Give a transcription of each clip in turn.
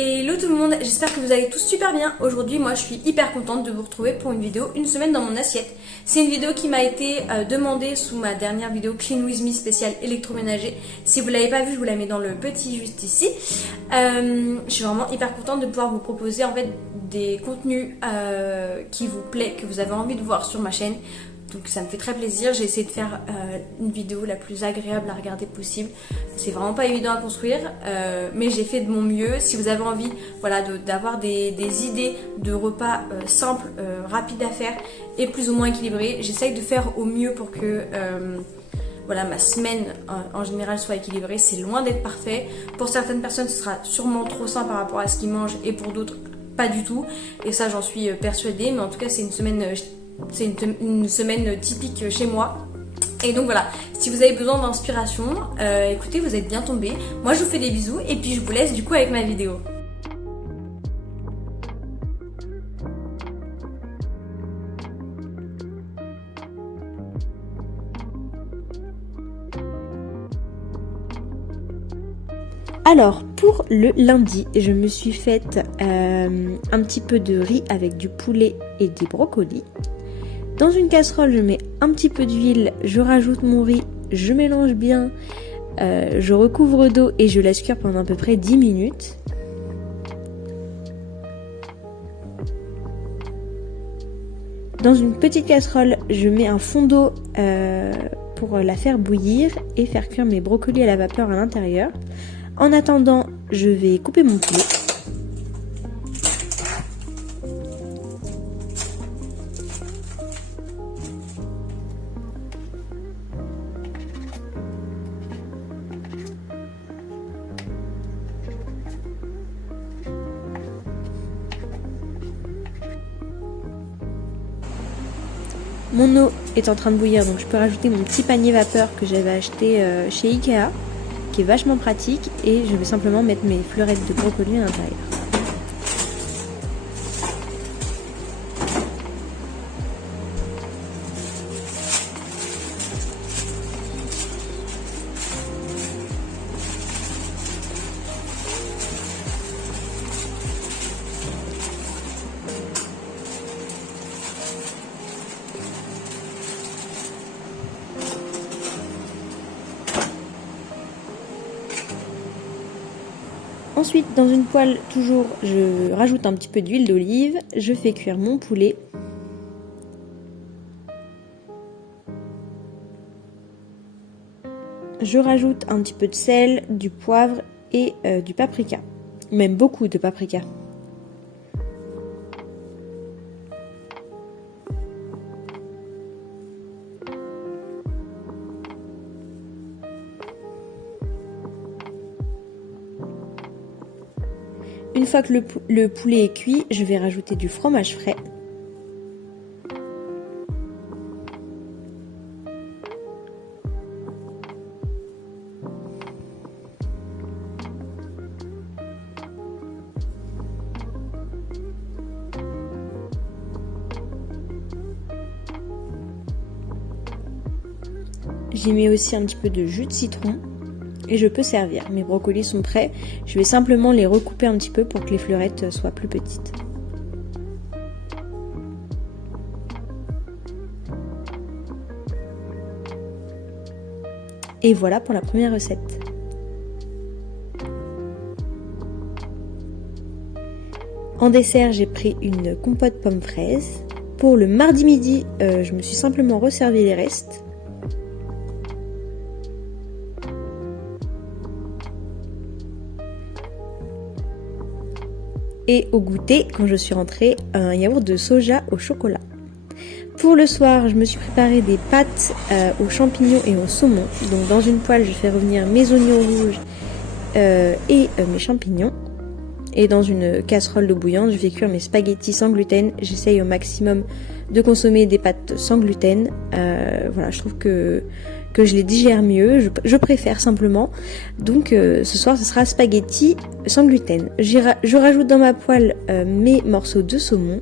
Hello tout le monde, j'espère que vous allez tous super bien. Aujourd'hui, moi je suis hyper contente de vous retrouver pour une vidéo une semaine dans mon assiette. C'est une vidéo qui m'a été demandée sous ma dernière vidéo Clean With Me spéciale électroménager. Si vous l'avez pas vue, je vous la mets dans le petit juste ici. Je suis vraiment hyper contente de pouvoir vous proposer en fait des contenus qui vous plaît, que vous avez envie de voir sur ma chaîne. Donc ça me fait très plaisir, j'ai essayé de faire une vidéo la plus agréable à regarder possible. C'est vraiment pas évident à construire, mais j'ai fait de mon mieux. Si vous avez envie voilà, d'avoir des idées de repas simples, rapides à faire et plus ou moins équilibrés, j'essaye de faire au mieux pour que voilà, ma semaine en général soit équilibrée. C'est loin d'être parfait. Pour certaines personnes, ce sera sûrement trop sain par rapport à ce qu'ils mangent et pour d'autres, pas du tout. Et ça, j'en suis persuadée, mais en tout cas, c'est une semaine... C'est une semaine typique chez moi. Et donc voilà, si vous avez besoin d'inspiration, écoutez, vous êtes bien tombés. Moi je vous fais des bisous et puis je vous laisse du coup avec ma vidéo. Alors pour le lundi, je me suis faite un petit peu de riz avec du poulet et des brocolis. Dans une casserole, je mets un petit peu d'huile, je rajoute mon riz, je mélange bien, je recouvre d'eau et je laisse cuire pendant à peu près 10 minutes. Dans une petite casserole, je mets un fond d'eau pour la faire bouillir et faire cuire mes brocolis à la vapeur à l'intérieur. En attendant, je vais couper mon poulet. Mon eau est en train de bouillir, donc je peux rajouter mon petit panier vapeur que j'avais acheté chez Ikea, qui est vachement pratique, et je vais simplement mettre mes fleurettes de brocoli à l'intérieur. Ensuite, dans une poêle, toujours, je rajoute un petit peu d'huile d'olive, je fais cuire mon poulet. Je rajoute un petit peu de sel, du poivre et du paprika, même beaucoup de paprika. Une fois que le poulet est cuit, je vais rajouter du fromage frais. J'y mets aussi un petit peu de jus de citron. Et je peux servir. Mes brocolis sont prêts. Je vais simplement les recouper un petit peu pour que les fleurettes soient plus petites. Et voilà pour la première recette. En dessert, j'ai pris une compote pomme fraise. Pour le mardi midi, je me suis simplement resservi les restes. Et au goûter, quand je suis rentrée, un yaourt de soja au chocolat. Pour le soir, je me suis préparé des pâtes aux champignons et au saumon. Donc dans une poêle, je fais revenir mes oignons rouges et mes champignons. Et dans une casserole d'eau bouillante, je fais cuire mes spaghettis sans gluten. J'essaye au maximum de consommer des pâtes sans gluten. Voilà, je trouve que je les digère mieux, je préfère simplement. Donc ce soir ce sera spaghetti sans gluten. Je rajoute dans ma poêle mes morceaux de saumon.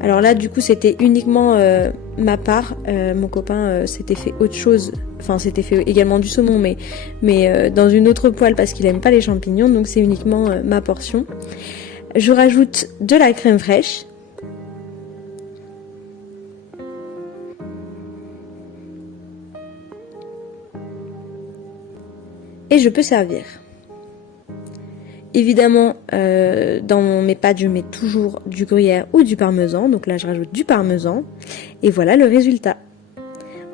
Alors là du coup c'était uniquement ma part. Mon copain s'était fait autre chose, enfin s'était fait également du saumon, mais dans une autre poêle parce qu'il aime pas les champignons, donc c'est uniquement ma portion. Je rajoute de la crème fraîche. Et je peux servir. Évidemment, dans mes pâtes, je mets toujours du gruyère ou du parmesan. Donc là, je rajoute du parmesan. Et voilà le résultat.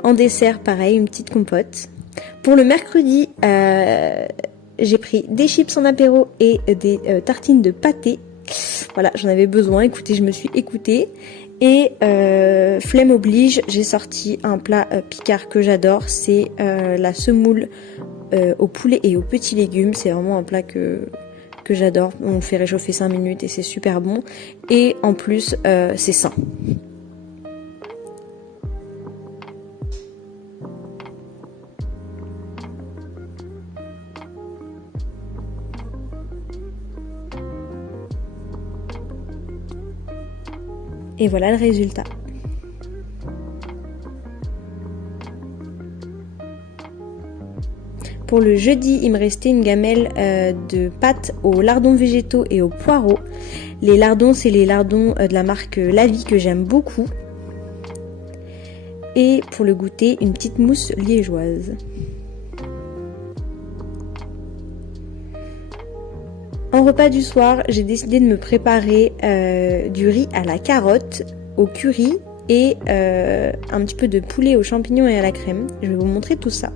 En dessert, pareil, une petite compote. Pour le mercredi, j'ai pris des chips en apéro et des tartines de pâté. Voilà, j'en avais besoin. Écoutez, je me suis écoutée. Et flemme oblige, j'ai sorti un plat picard que j'adore. C'est la semoule au poulet et aux petits légumes. C'est vraiment un plat que j'adore. On fait réchauffer 5 minutes et c'est super bon. Et en plus, c'est sain. Et voilà le résultat. Pour le jeudi, il me restait une gamelle de pâtes aux lardons végétaux et aux poireaux. Les lardons, c'est les lardons de la marque La Vie que j'aime beaucoup. Et pour le goûter, une petite mousse liégeoise. En repas du soir, j'ai décidé de me préparer du riz à la carotte, au curry et un petit peu de poulet aux champignons et à la crème. Je vais vous montrer tout ça.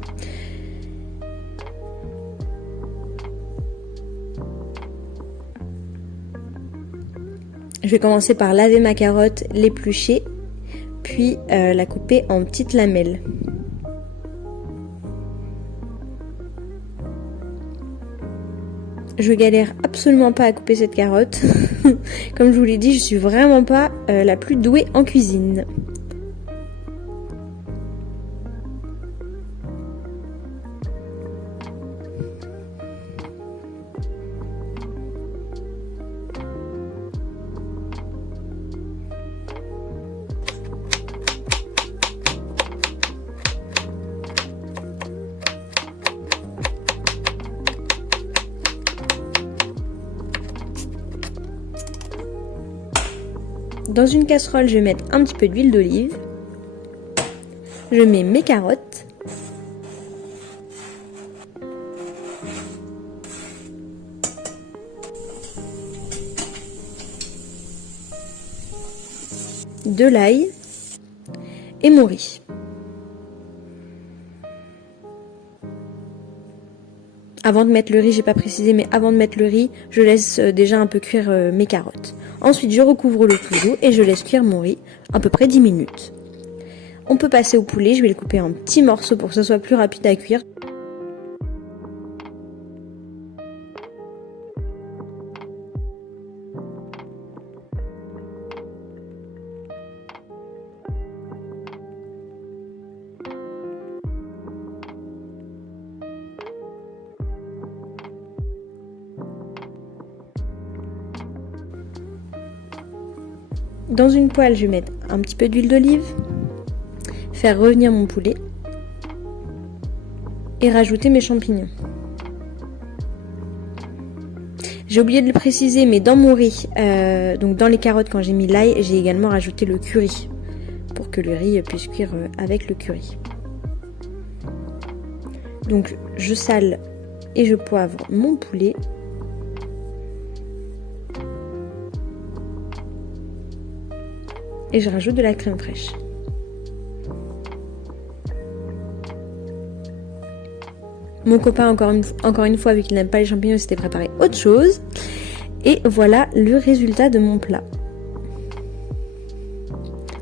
Je vais commencer par laver ma carotte, l'éplucher, puis la couper en petites lamelles. Je galère absolument pas à couper cette carotte. Comme je vous l'ai dit, je suis vraiment pas la plus douée en cuisine. Dans une casserole, je vais mettre un petit peu d'huile d'olive. Je mets mes carottes. De l'ail et mon riz. Avant de mettre le riz, j'ai pas précisé, mais avant de mettre le riz, je laisse déjà un peu cuire mes carottes. Ensuite, je recouvre le tout doux et je laisse cuire mon riz à peu près 10 minutes. On peut passer au poulet, je vais le couper en petits morceaux pour que ce soit plus rapide à cuire. Dans une poêle, je vais mettre un petit peu d'huile d'olive, faire revenir mon poulet et rajouter mes champignons. J'ai oublié de le préciser, mais dans mon riz, donc dans les carottes quand j'ai mis l'ail, j'ai également rajouté le curry pour que le riz puisse cuire avec le curry. Donc je sale et je poivre mon poulet. Et je rajoute de la crème fraîche. Mon copain, encore une fois, vu qu'il n'aime pas les champignons, il s'était préparé autre chose. Et voilà le résultat de mon plat.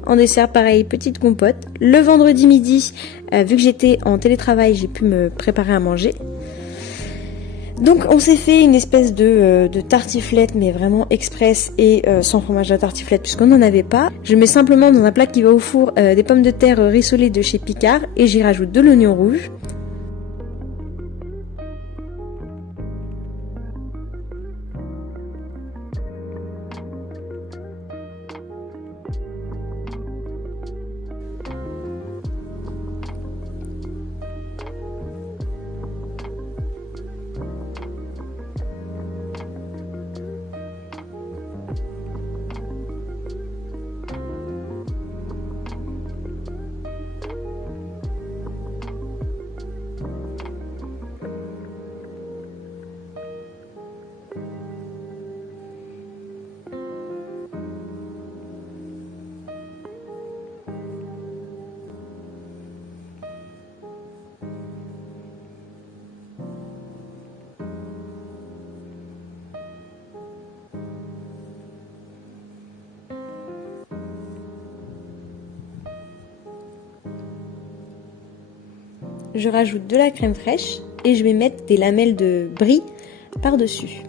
En dessert, pareil, petite compote. Le vendredi midi, vu que j'étais en télétravail, j'ai pu me préparer à manger. Donc on s'est fait une espèce de tartiflette, mais vraiment express et sans fromage à tartiflette puisqu'on n'en avait pas. Je mets simplement dans un plat qui va au four des pommes de terre rissolées de chez Picard et j'y rajoute de l'oignon rouge. je rajoute de la crème fraîche et je vais mettre des lamelles de brie par-dessus.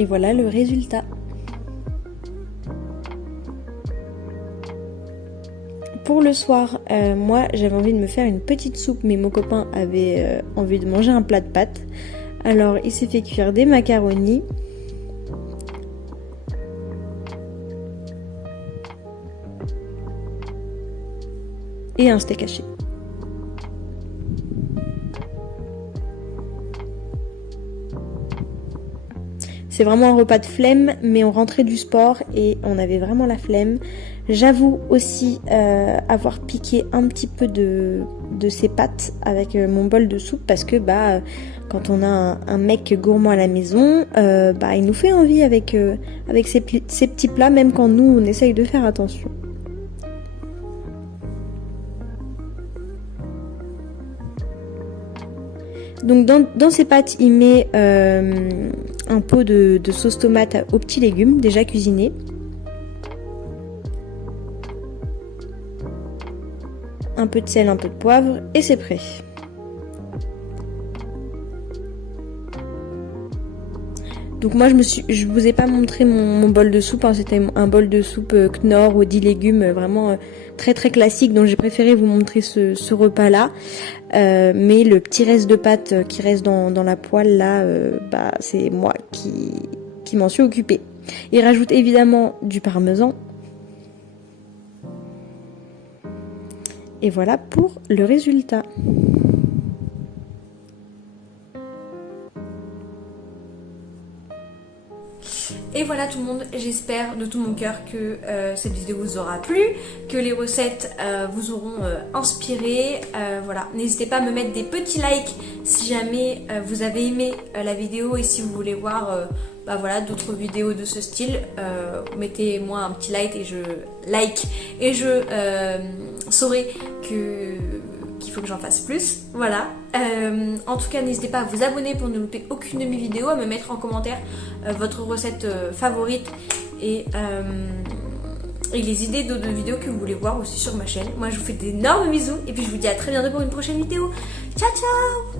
Et voilà le résultat. Pour le soir, moi j'avais envie de me faire une petite soupe, mais mon copain avait envie de manger un plat de pâtes. Alors il s'est fait cuire des macaronis. Et un steak haché. C'est vraiment un repas de flemme, mais on rentrait du sport et on avait vraiment la flemme. J'avoue aussi avoir piqué un petit peu de ces pâtes avec mon bol de soupe parce que quand on a un mec gourmand à la maison, il nous fait envie avec ces petits plats, même quand nous on essaye de faire attention. Donc dans ces pâtes, il met un pot de sauce tomate aux petits légumes déjà cuisinés. Un peu de sel, un peu de poivre et c'est prêt. Donc moi je vous ai pas montré mon bol de soupe, hein. C'était un bol de soupe Knorr aux 10 légumes, vraiment très très classique, donc j'ai préféré vous montrer ce repas là. Mais le petit reste de pâtes qui reste dans la poêle là, c'est moi qui m'en suis occupée. Et rajoute évidemment du parmesan. Et voilà pour le résultat. Et voilà tout le monde, j'espère de tout mon cœur que cette vidéo vous aura plu, que les recettes vous auront inspiré. Voilà, n'hésitez pas à me mettre des petits likes si jamais vous avez aimé la vidéo et si vous voulez voir d'autres vidéos de ce style. Mettez-moi un petit like et je saurai qu'il faut que j'en fasse plus. Voilà. En tout cas, n'hésitez pas à vous abonner pour ne louper aucune de mes vidéos, à me mettre en commentaire votre recette favorite et les idées d'autres vidéos que vous voulez voir aussi sur ma chaîne. Moi, je vous fais d'énormes bisous et puis je vous dis à très bientôt pour une prochaine vidéo. Ciao, ciao!